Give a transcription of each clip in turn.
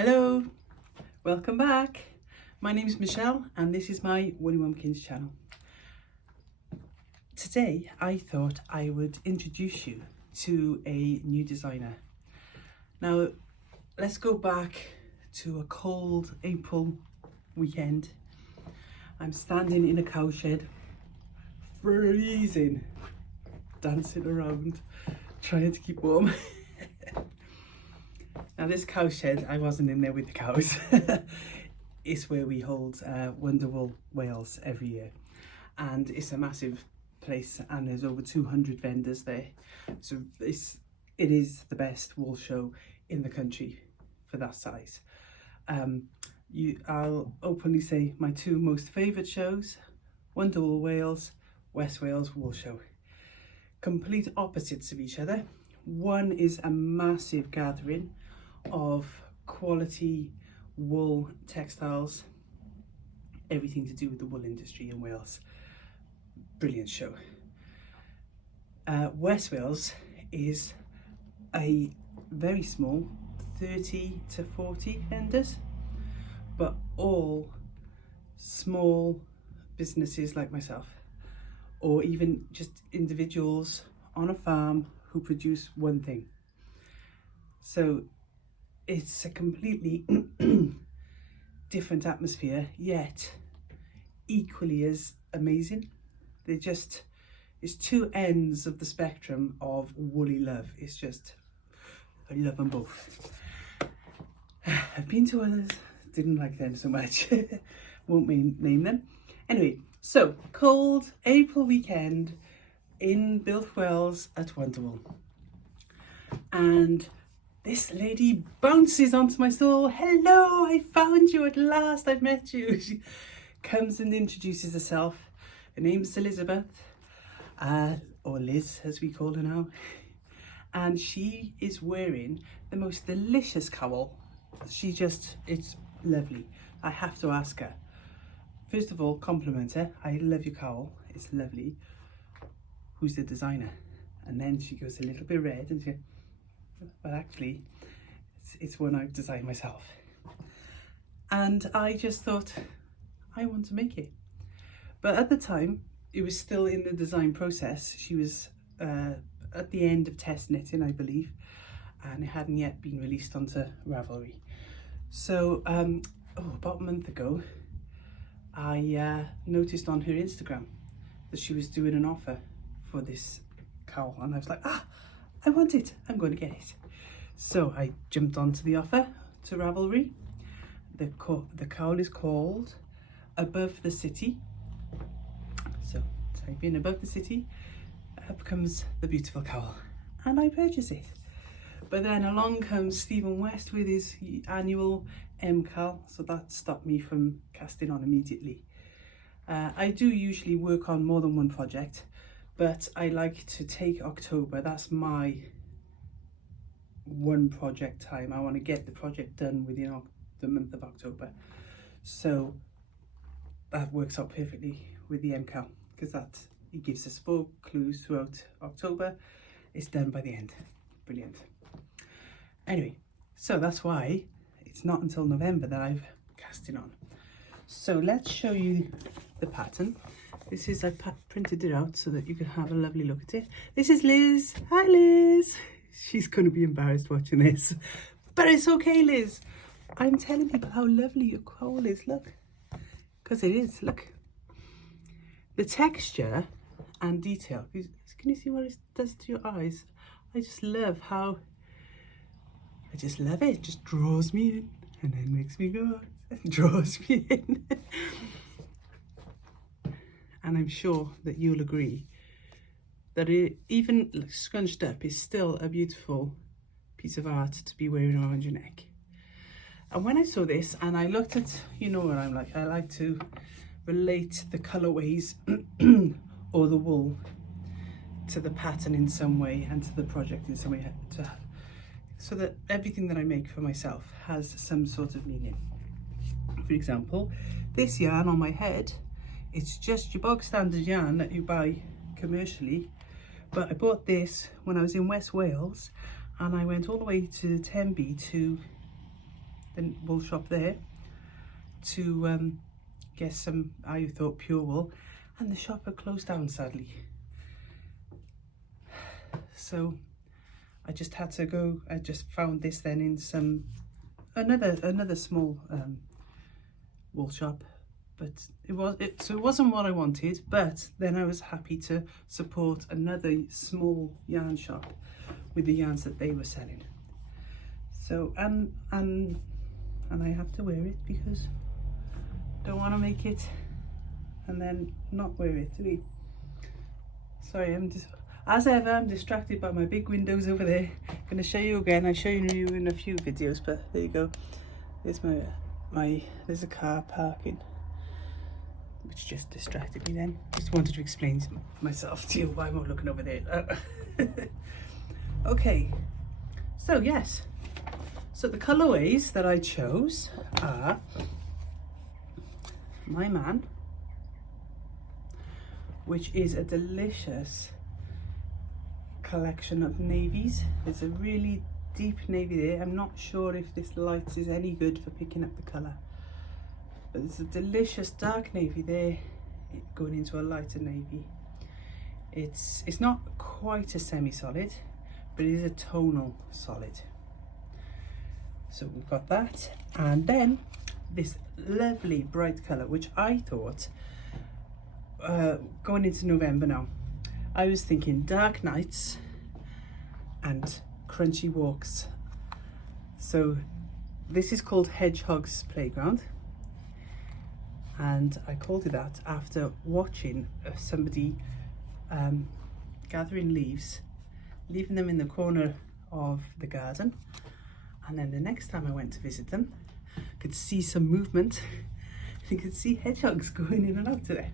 Hello, welcome back. My name is Michelle and this is my Woolly Mumpkins channel. Today I thought I would introduce you to a new designer. Now let's go back to a cold April weekend. I'm standing in a cowshed, freezing, dancing around, trying to keep warm. Now this cowshed, I wasn't in there with the cows. It's where we hold Wonderwool Wales every year, and it's a massive place and there's over 200 vendors there. So it is the best wool show in the country for that size. I'll openly say my two most favourite shows, Wonderwool Wales, West Wales Wool Show. Complete opposites of each other. One is a massive gathering of quality wool textiles, everything to do with the wool industry in Wales. Brilliant show. West Wales is a very small 30 to 40 vendors, but all small businesses like myself, or even just individuals on a farm who produce one thing. So it's a completely different atmosphere, yet equally as amazing. It's two ends of the spectrum of woolly love. It's just, I love them both. I've been to others, didn't like them so much. Won't name them. Anyway, so cold April weekend in Builth Wells at Wonderwool. And this lady bounces onto my stall. Hello, I found you at last, I've met you. She comes and introduces herself. Her name's Elizabeth, or Liz as we call her now. And she is wearing the most delicious cowl. It's lovely. I have to ask her. First of all, compliment her. I love your cowl, it's lovely. Who's the designer? And then she goes a little bit red and she goes, well, actually, it's one I've designed myself. And I just thought, I want to make it. But at the time, it was still in the design process. She was at the end of test knitting, I believe, and it hadn't yet been released onto Ravelry. So about a month ago, I noticed on her Instagram that she was doing an offer for this cowl, and I was like, I want it, I'm going to get it. So I jumped onto the offer to Ravelry. The cowl is called Above the City. So type in Above the City, up comes the beautiful cowl, and I purchase it. But then along comes Stephen West with his annual MCAL, so that stopped me from casting on immediately. I do usually work on more than one project, but I like to take October, that's my one project time. I want to get the project done within the month of October. So that works out perfectly with the MCAL, because it gives us 4 clues throughout October. It's done by the end. Brilliant. Anyway, so that's why it's not until November that I've casting on. So let's show you the pattern. This is, I printed it out so that you can have a lovely look at it. This is Liz. Hi, Liz. She's going to be embarrassed watching this, but it's okay, Liz. I'm telling people how lovely your cowl is, look. Because it is, look. The texture and detail. Can you see what it does to your eyes? I just love it. It just draws me in and then makes me go and draws me in. And I'm sure that you'll agree that even scrunched up is still a beautiful piece of art to be wearing around your neck. And when I saw this and I looked at, you know what I'm like, I like to relate the colorways or the wool to the pattern in some way and to the project in some way, so that everything that I make for myself has some sort of meaning. For example, this yarn on my head, it's just your bog standard yarn that you buy commercially, but I bought this when I was in West Wales and I went all the way to Tenby to the wool shop there to get some, I thought, pure wool, and the shop had closed down sadly. So I just had to go. I just found this then in another small wool shop, but it wasn't what I wanted. But then I was happy to support another small yarn shop with the yarns that they were selling. So and I have to wear it because I don't want to make it and then not wear it. Sorry, as ever, I'm distracted by my big windows over there. I'm going to show you again. I show you in a few videos, but there you go. There's there's a car parking, which just distracted me then. Just wanted to explain myself to you why I'm looking over there. Okay, so yes. So the colorways that I chose are My Man, which is a delicious collection of navies. There's a really deep navy there. I'm not sure if this light is any good for picking up the colour, but there's a delicious dark navy there going into a lighter navy. It's not quite a semi-solid, but it is a tonal solid. So we've got that, and then this lovely bright colour, which I thought going into November now, I was thinking dark nights and crunchy walks. So this is called Hedgehog's Playground, and I called it that after watching somebody gathering leaves, leaving them in the corner of the garden, and then the next time I went to visit them, I could see some movement. You could see hedgehogs going in and out of there.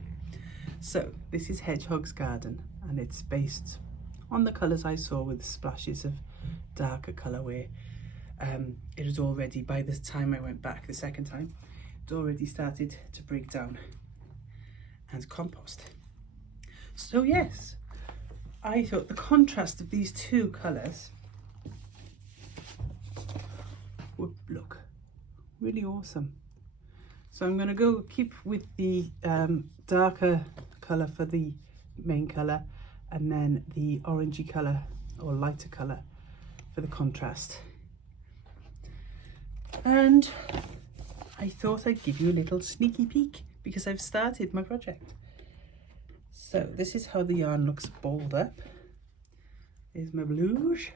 So this is Hedgehog's Garden, and it's based on the colours I saw with splashes of darker colour where it was already, by the time I went back the second time, it already started to break down and compost. So yes, I thought the contrast of these two colours would look really awesome. So I'm going to keep with the darker colour for the main colour, and then the orangey colour or lighter colour for the contrast. And I thought I'd give you a little sneaky peek because I've started my project. So this is how the yarn looks balled up. There's my blues.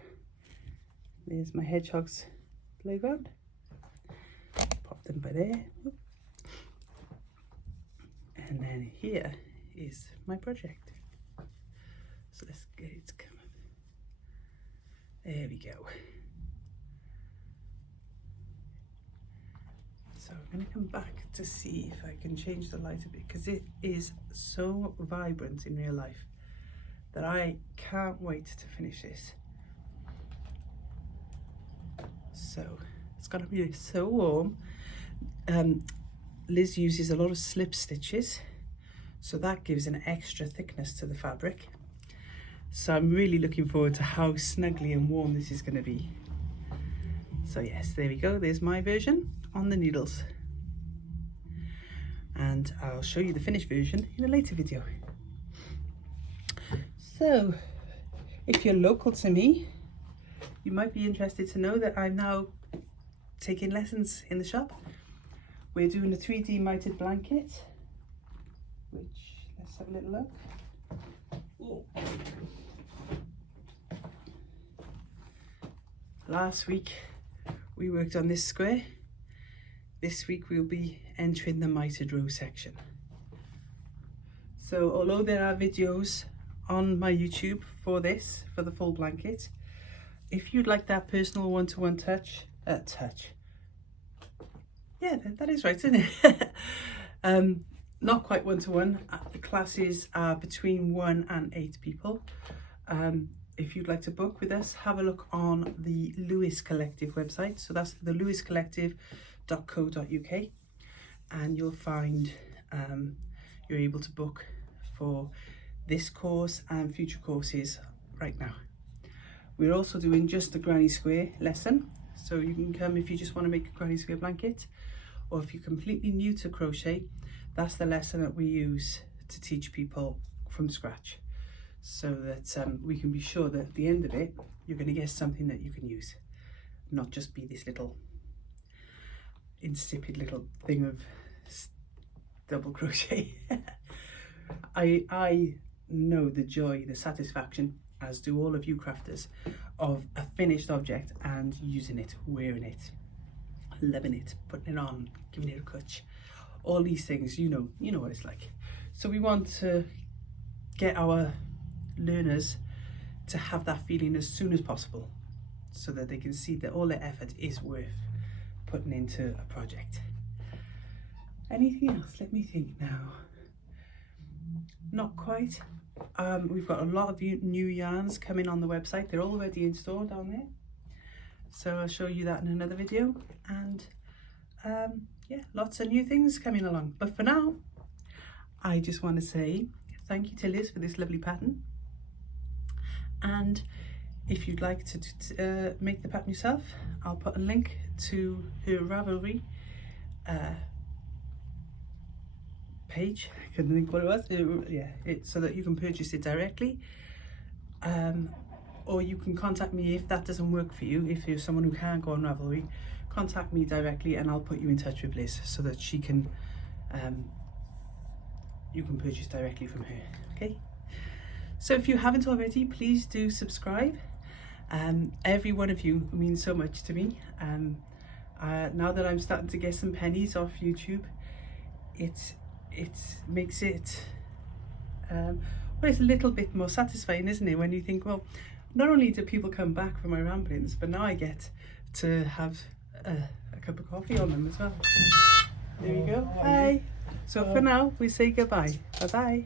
There's my Hedgehog's Playground. Pop them by there. And then here is my project. So let's get it to come up. There we go. So I'm going to come back to see if I can change the light a bit, because it is so vibrant in real life that I can't wait to finish this. So it's going to be so warm. Liz uses a lot of slip stitches, so that gives an extra thickness to the fabric. So I'm really looking forward to how snuggly and warm this is going to be. So yes, there we go. There's my version on the needles. And I'll show you the finished version in a later video. So if you're local to me, you might be interested to know that I'm now taking lessons in the shop. We're doing a 3D mited blanket, which, let's have a little look. Ooh. Last week we worked on this square. This week we'll be entering the mited row section. So although there are videos on my YouTube for this, for the full blanket, if you'd like that personal one-to-one touch, yeah, that is right, isn't it? Not quite one-to-one. The classes are between 1 and 8 people. If you'd like to book with us, have a look on the Lewis Collective website. So that's the lewiscollective.co.uk, and you'll find you're able to book for this course and future courses right now. We're also doing just the granny square lesson. So you can come if you just want to make a granny square blanket, or if you're completely new to crochet, that's the lesson that we use to teach people from scratch, so that we can be sure that at the end of it you're going to get something that you can use, not just be this little insipid little thing of double crochet. I know the joy, the satisfaction, as do all of you crafters, of a finished object and using it, wearing it, loving it, putting it on, giving it a touch, all these things. You know what it's like. So we want to get our learners to have that feeling as soon as possible, so that they can see that all their effort is worth putting into a project. Anything else? Let me think now. Not quite. We've got a lot of new yarns coming on the website. They're already in store down there, so I'll show you that in another video. And yeah, lots of new things coming along. But for now, I just want to say thank you to Liz for this lovely pattern. And if you'd like to make the pattern yourself, I'll put a link to her Ravelry page. I couldn't think what it was. So that you can purchase it directly, or you can contact me if that doesn't work for you. If you're someone who can't go on Ravelry, contact me directly and I'll put you in touch with Liz, so that she can you can purchase directly from her. Okay, so if you haven't already, please do subscribe. Every one of you means so much to me. Now that I'm starting to get some pennies off YouTube, it makes it well, it's a little bit more satisfying, isn't it, when you think, well, not only do people come back for my ramblings, but now I get to have a cup of coffee on them as well. There you go. Bye. So for now, we say goodbye. Bye bye.